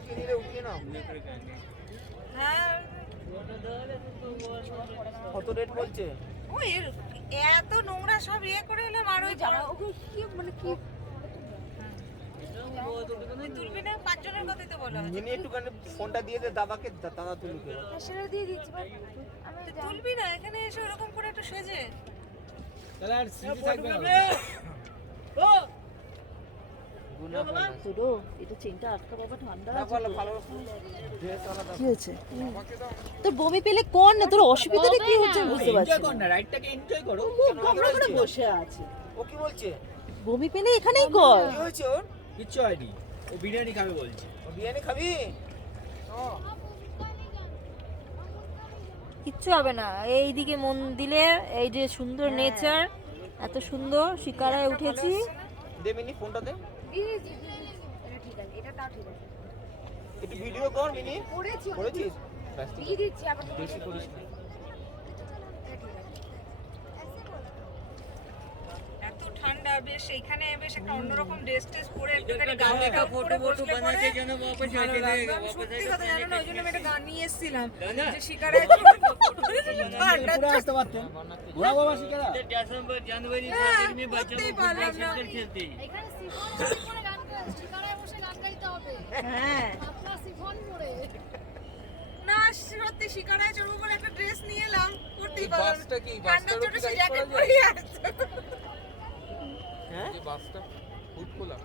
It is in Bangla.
উঠিয়ে নিলে উঠিয়ে নাও। হ্যাঁ কত রেট বলছে? ওই এত নোংরা সব ইয়ে করে এলাম আর ওই জামা ওকে কি মানে কি তুলবি না 5 জনের কথাই তো বলা হচ্ছে। মিনি একটুখানি ফোনটা দিয়ে দে দাদাকে, দাদা তুলবে। সেটা দিয়ে দিচ্ছি বাট আমি তুলবি না এখানে এসে ওরকম করে একটু সেজে তাহলে আর স্মৃতি থাকবে না। গুনা বলা পুরো এটা চেনটা আটকা বাবা ঠান্ডা আছে ভালো ভালো ড্রেস আলাদা। কি হয়েছে তোর বমি পেলে কোন না তোর অসুবিধাটা কি হচ্ছে বুঝতে পারছি এনজয় কর না, রাইডটাকে এনজয় করো। আমরা করে বসে আছি ও কি বলছে? বমি পেলে এখানেই কর কি হয়েছে ওর? কিচ্ছু হয়নি, ও বিরিয়ানি খাবে বলছে। ও বিরিয়ানি খাবি? ও কিচ্ছু হবে না এইদিকে মন দিলে এই যে সুন্দর নেচার এত সুন্দর শিকারায় উঠেছি দে মিনি ফোনটা দে। এটা ঠিক আছে এটা তাও ঠিক আছে একটু ভিডিও কর মিনি। করেছিস? ব্যাস ঠিক আছে। দিচ্ছি আবার বেশি করিস না। এত ঠান্ডা বেশ এইখানে বেশ একটা অন্যরকম ড্রেস টেস পরে একটুখানি গান ফটো বসলে পরে ভালো লাগবে। আমি সত্যি কথা জানো না ওই জন্য আমি একটা গান নিয়ে এসেছিলাম যে শিকারায় ঠান্ডা পুরো আসতে পারতেন। ঘোরা বাবা শিকারা। করতেই পারলাম না। এখানে সিফন পরে গান গাইতে শিকারায় বসে গান গাইতে হবে হ্যাঁ আপনার সিফন পরে না সত্যি শিকারায় চড়বো বলে একটা ড্রেস নিয়ে এলাম করতেই পারলাম বাসটা কি? ঠান্ডার বাসটারও জন্য কি সেই গাইড জ্যাকেট করা যায়? পরে আসতো হ্যাঁ? এই বাসটা ফুড খোলা।